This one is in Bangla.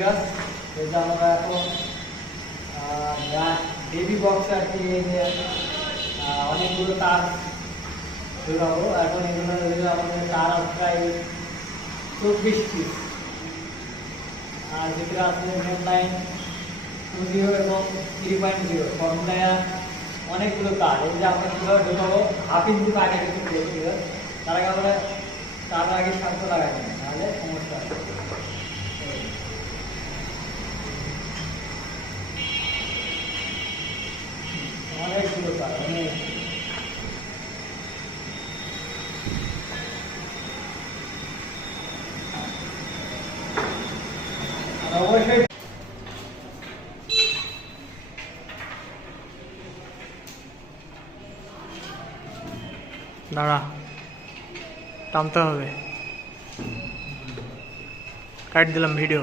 এই যে আমরা এখন বেবি বক্স আর কি অনেকগুলো তার ঢোকাবো। এখন এগুলো আমাদের তার প্রায় 24 পিস, আর যেগুলো আছে মেন লাইন 2.0 এবং 3.0 ফর্মুলা অনেকগুলো তার। এই যে আমরা কীভাবে ঢোকাবো, হাফ ইঞ্চি আগে কিছু পেয়েছি, তার আগে আমরা তার আগে শান্ত লাগাই না, তাহলে সমস্যা আছে। অনেকগুলো তার, অনেক অবশ্যই দাঁড়া, টানতে হবে। কাট দিলাম ভিডিও।